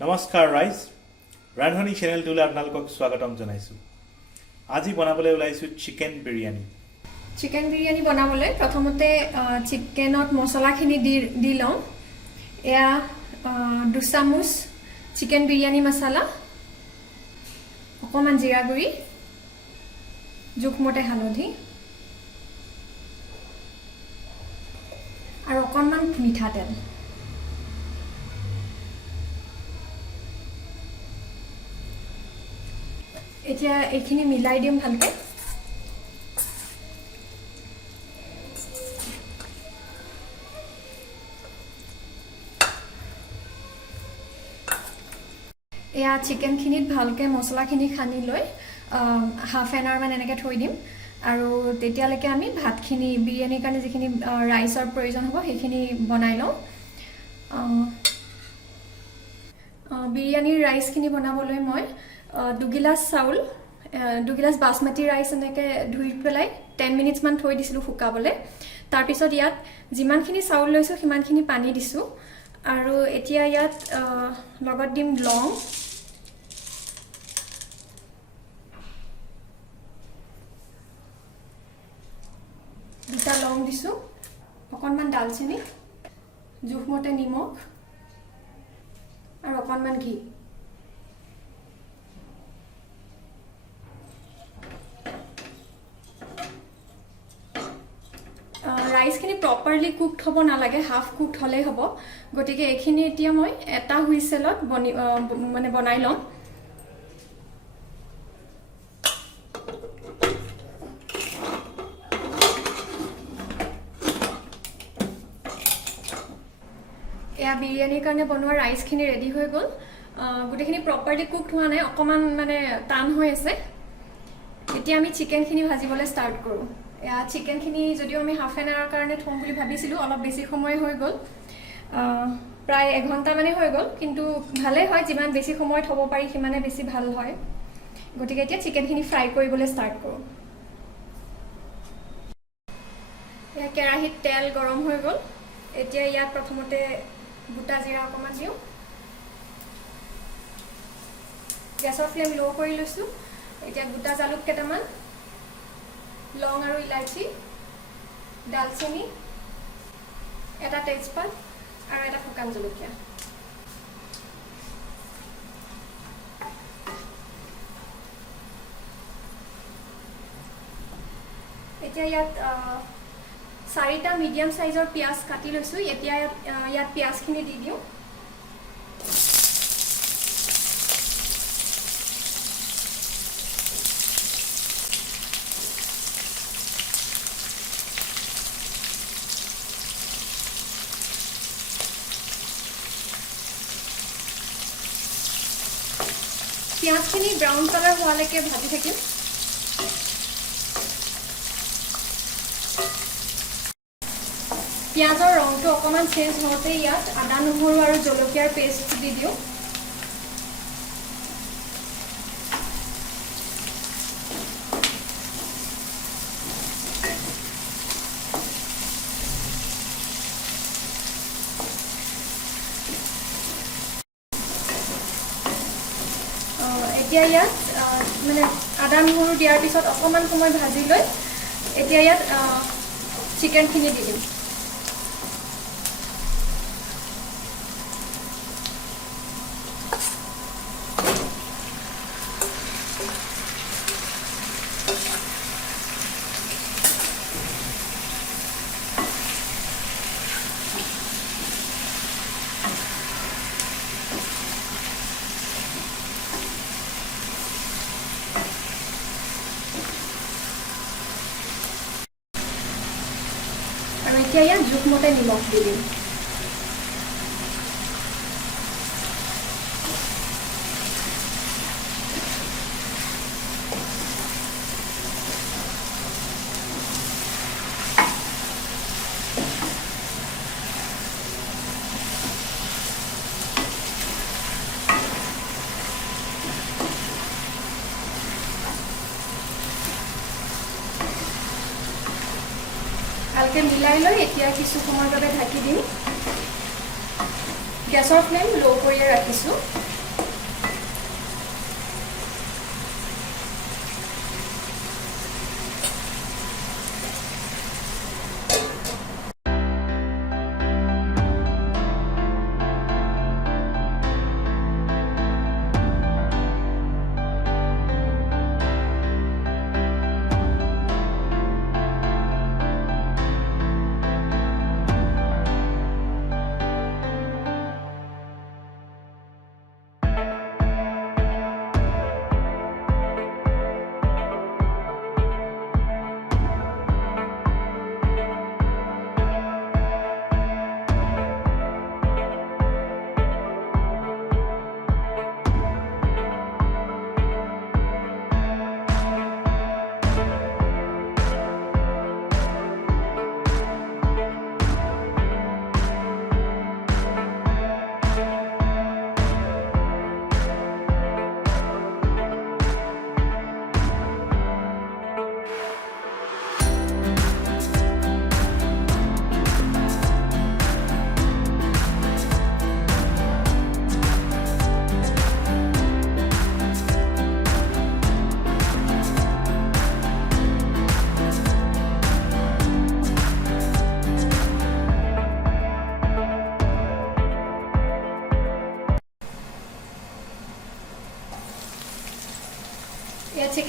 নমস্কাৰ ৰাইজ ৰান্ধনী চেনেলটোলৈ আপোনালোকক স্বাগতম জনাইছোঁ আজি বনাবলৈ ওলাইছোঁ চিকেন বিৰিয়ানী বনাবলৈ প্ৰথমতে চিকেনত মছলাখিনি দি লওঁ এয়া 2 চামুচ চিকেন বিৰিয়ানী মছলা অকণমান জিৰা গুড়ি জোখমতে হালধি আৰু অকণমান মিঠাতেল এতিয়া এইখিনি মিলাই দিম ভালকে এয়া চিকেনখিনিত ভালকে মছলাখিনি খানি লৈ হাফ এন আৱাৰ মান এনেকৈ থৈ দিম আৰু তেতিয়ালৈকে আমি ভাতখিনি বিৰিয়ানীৰ কাৰণে যিখিনি ৰাইচৰ প্ৰয়োজন হ'ব সেইখিনি বনাই লওঁ বিৰিয়ানীৰ ৰাইচখিনি বনাবলৈ মই 2 গিলাচ চাউল 2 গিলাচ বাসমতি ৰাইচ এনেকৈ ধুই পেলাই 10 মিনিটছ মান থৈ দিছিলোঁ শুকাবলৈ তাৰপিছত ইয়াত যিমানখিনি চাউল লৈছোঁ সিমানখিনি পানী দিছোঁ আৰু এতিয়া ইয়াত লগত দিম লং দুটা লং দিছোঁ অকণমান ডালচেনি জোখমতে নিমখ আৰু অকণমান ঘি ৰাইচখিনি প্ৰপাৰলি কুকড হ'ব নালাগে হাফ কুকড হ'লেই হ'ব গতিকে এইখিনি এতিয়া মই এটা হুইচেলত বনাই ল'ম এয়া বিৰিয়ানীৰ কাৰণে বনোৱা ৰাইচখিনি ৰেডি হৈ গ'ল গোটেইখিনি প্ৰপাৰলি কুকড হোৱা নাই অকণমান টান হৈ আছে এতিয়া আমি চিকেনখিনি ভাজিবলৈ ষ্টাৰ্ট কৰোঁ এয়া চিকেনখিনি যদিও আমি হাফ এন আৱাৰৰ কাৰণে থ'ম বুলি ভাবিছিলোঁ অলপ বেছি সময় হৈ গ'ল প্ৰায় এঘণ্টামানেই হৈ গ'ল কিন্তু ভালেই হয় যিমান বেছি সময় থ'ব পাৰি সিমানে বেছি ভাল হয় গতিকে এতিয়া চিকেনখিনি ফ্ৰাই কৰিবলৈ ষ্টাৰ্ট কৰোঁ এয়া কেৰাহীত তেল গৰম হৈ গ'ল এতিয়া ইয়াত প্ৰথমতে গোটা জিৰা অকণমান দিওঁ গেছৰ ফ্লেম ল' কৰি লৈছোঁ এতিয়া গোটা জালুক কেইটামান লং আৰু ইলাইচি ডালচেনি এটা তেজপাত আৰু এটা শুকান জলকীয়া এতিয়া ইয়াত 4টা মিডিয়াম সাইজৰ পিয়াজ কাটি লৈছোঁ এতিয়া ইয়াত পিয়াজখিনি দি দিওঁ পিয়াজখিনি ব্ৰাউন কালাৰ হোৱালৈকে ভাজি থাকিম পিঁয়াজৰ ৰংটো অকণমান চেঞ্জ হওঁতে ইয়াত আদা নহৰু আৰু জলকীয়াৰ পেষ্ট দি দিওঁ এতিয়া ইয়াত আদা নহৰু দিয়াৰ পিছত অকণমান সময় ভাজি লৈ এতিয়া ইয়াত চিকেনখিনি দি দিম আৰু এতিয়া ইয়াত জোখমতে নিমখ দি দিম ভালকৈ মিলাই লৈ এতিয়া কিছু সময়ৰ বাবে ঢাকি দিম গেছৰ ফ্লেম ল' কৰিয়ে ৰাখিছোঁ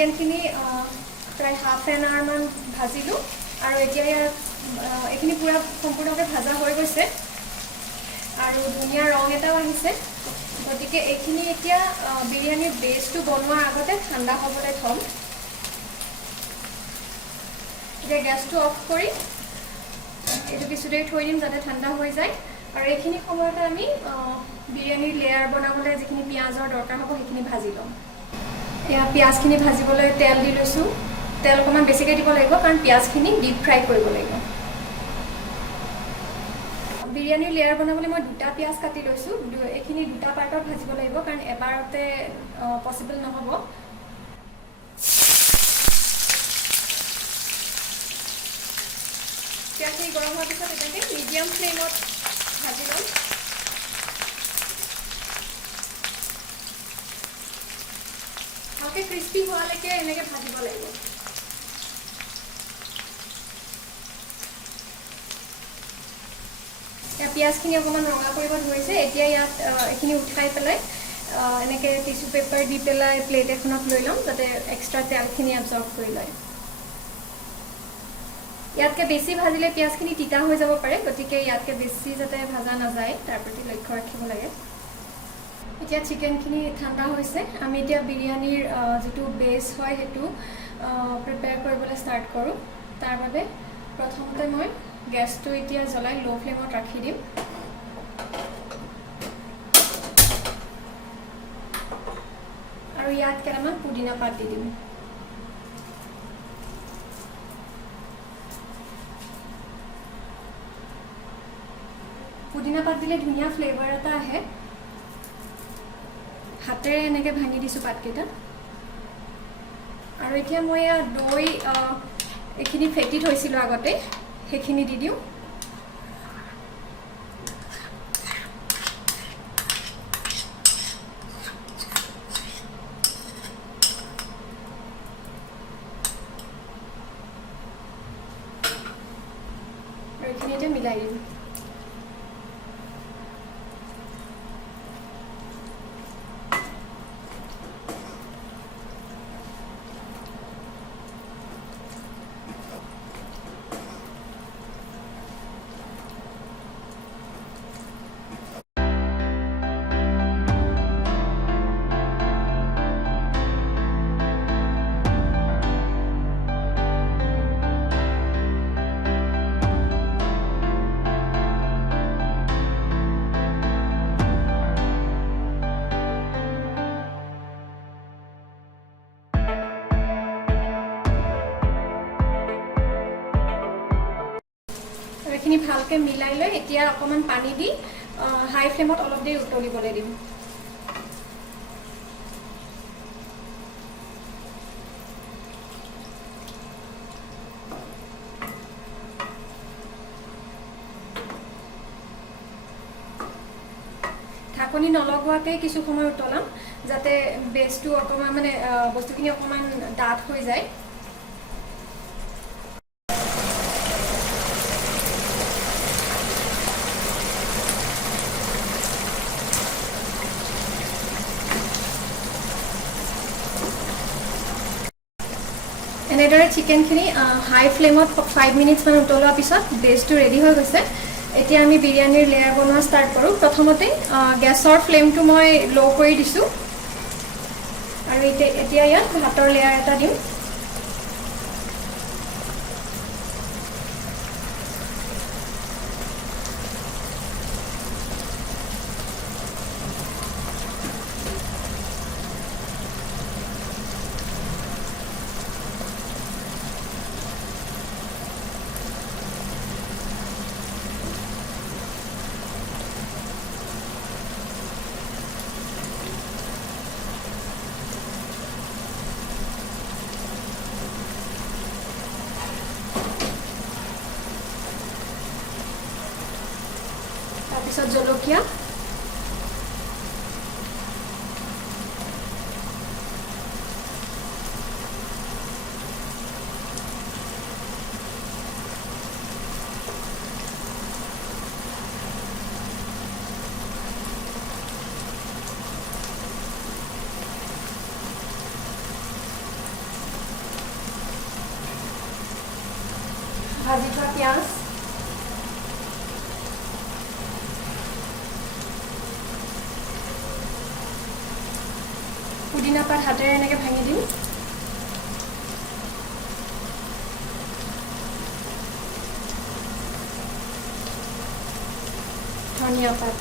চিকেনখিনি প্ৰায় হাফ এন আৱাৰমান ভাজিলোঁ আৰু এতিয়া এইখিনি পূৰা সম্পূৰ্ণকৈ ভাজা হৈ গৈছে আৰু ধুনীয়া ৰং এটাও আহিছে। গতিকে এইখিনি এতিয়া বিৰিয়ানীৰ বেচটো বনোৱাৰ আগতে ঠাণ্ডা হ'বলৈ থ'ম। এতিয়া গেছটো অফ কৰি এইটো কিছু দেৰি থৈ দিম যাতে ঠাণ্ডা হৈ যায় আৰু এইখিনি সময়তে আমি বিৰিয়ানীৰ লেয়াৰ বনাবলৈ যিখিনি পিঁয়াজৰ দৰকাৰ হ'ব সেইখিনি ভাজি ল'ম। এয়া পিঁয়াজখিনি ভাজিবলৈ তেল দি লৈছোঁ। তেল অকণমান বেছিকৈ দিব লাগিব কাৰণ পিঁয়াজখিনি ডিপ ফ্ৰাই কৰিব লাগিব। বিৰিয়ানীৰ লেয়াৰ বনাবলৈ মই 2টা পিঁয়াজ কাটি লৈছোঁ। এইখিনি 2টা পাৰ্টত ভাজিব লাগিব কাৰণ এবাৰতে পচিবল নহ'ব। পিঁয়াজখিনি গৰম হোৱাৰ পিছত এনেকৈ মিডিয়াম ফ্লেমত ভাজি ল'ম। ভালকৈ ক্ৰিস্পি হোৱালৈকে এনেকৈ ভাজিব লাগিব। পিঁয়াজখিনি অকণমান ৰঙা কৰিব ধৰিছে। এতিয়া ইয়াত এইখিনি উঠাই পেলাই এনেকৈ টিচু পেপাৰ দি পেলাই প্লেট এখনত লৈ ল'ম যাতে এক্সট্ৰা তেলখিনি এবজৰ্ব কৰি লয়। ইয়াতকৈ বেছি ভাজিলে পিঁয়াজখিনি তিতা হৈ যাব পাৰে, গতিকে ইয়াতকৈ বেছি যাতে ভাজা নাযায় তাৰ প্ৰতি লক্ষ্য ৰাখিব লাগে। এতিয়া চিকেনখিনি ঠাণ্ডা হৈছে। আমি এতিয়া বিৰিয়ানীৰ যিটো বেচ হয় সেইটো প্ৰিপেয়াৰ কৰিবলৈ ষ্টাৰ্ট কৰোঁ। তাৰ বাবে প্ৰথমতে মই গেছটো এতিয়া জ্বলাই ল' ফ্লেমত ৰাখি দিম। আৰু ইয়াত কেইটামান পুদিনা পাত দি দিম। পুদিনা পাত দিলে ধুনীয়া ফ্লেভাৰ এটা আহে। হাতেৰে এনেকৈ ভাঙি দিছোঁ পাতকেইটা। আৰু এতিয়া মই দৈ এইখিনি ফেটি থৈছিলোঁ আগতে, সেইখিনি দি দিওঁ। আৰু এইখিনি এতিয়া মিলাই দিম। এইখিনি ভালকৈ মিলাই লৈ এতিয়া অকণমান পানী দি হাই ফ্লেমত অলপ দেৰি উতলিবলৈ দিম। ঢাকনি নলগোৱাকৈ কিছু সময় উতলাম যাতে বেচটো অকণমান বস্তুখিনি অকণমান ডাঠ হৈ যায়। এনেদৰে চিকেনখিনি হাই ফ্লেমত 5 মিনিটছমান উতলোৱাৰ পিছত বেচটো ৰেডি হৈ গৈছে। এতিয়া আমি বিৰিয়ানীৰ লেয়াৰ বনোৱা ষ্টাৰ্ট কৰোঁ। প্ৰথমতে গেছৰ ফ্লেমটো মই ল' কৰি দিছোঁ আৰু এতিয়া ইয়াত ভাতৰ লেয়াৰ এটা দিম। তাৰপিছত জলকীয়া, পিঁয়াজ, পুদিনা পাত হাতেৰে এনেকৈ ভাঙি দিম। ধনিয়া পাত,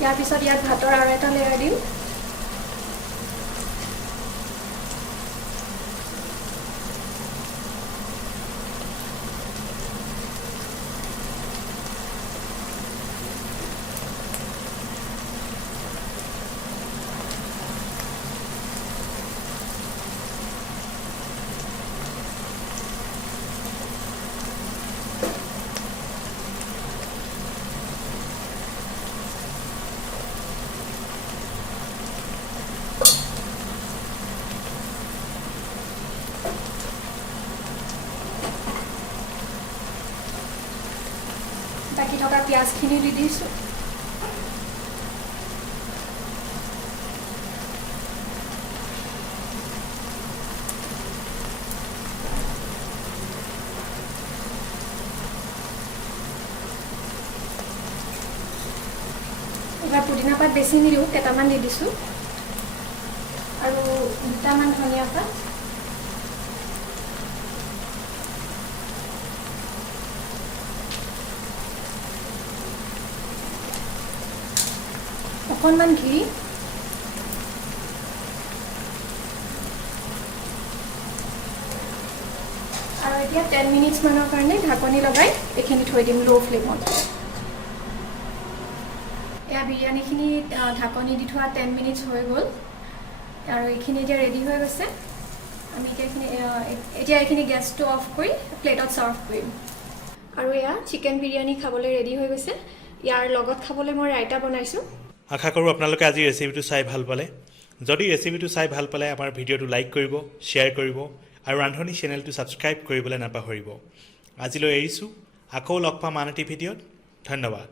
ইয়াৰ পিছত ইয়াত ভাতৰ আৰু এটা লেয়াৰ দিম। বাকি থকা পিঁয়াজখিনি দি দিছোঁ। এবাৰ পুদিনা পাত বেছি নিদিওঁ, কেইটামান দি দিছোঁ আৰু দুটামান ধনিয়া পাত। অকণমান ঘি, আৰু এতিয়া 10 মিনিটছমানৰ কাৰণে ঢাকনি লগাই এইখিনি থৈ দিম ল' ফ্লেমত। এয়া বিৰিয়ানীখিনি ঢাকনি দি থোৱা 10 মিনিটছ হৈ গ'ল আৰু এইখিনি এতিয়া ৰেডি হৈ গৈছে। আমি এতিয়া এইখিনি গেছটো অফ কৰি প্লেটত ছাৰ্ভ কৰিম। আৰু এয়া চিকেন বিৰিয়ানী খাবলৈ ৰেডি হৈ গৈছে। ইয়াৰ লগত খাবলৈ মই ৰাইতা বনাইছোঁ। আশা কৰোঁ আপোনালোকে আজি ৰেচিপিটো চাই ভাল পালে। যদি ৰেচিপিটো চাই ভাল পালে আমাৰ ভিডিঅ'টো লাইক কৰিব, শ্বেয়াৰ কৰিব আৰু ৰান্ধনী চেনেলটো ছাবস্ক্ৰাইব কৰিবলৈ নাপাহৰিব। আজিলৈ এৰিছোঁ, আকৌ লগ পাম আন এটি ভিডিঅ'ত। ধন্যবাদ।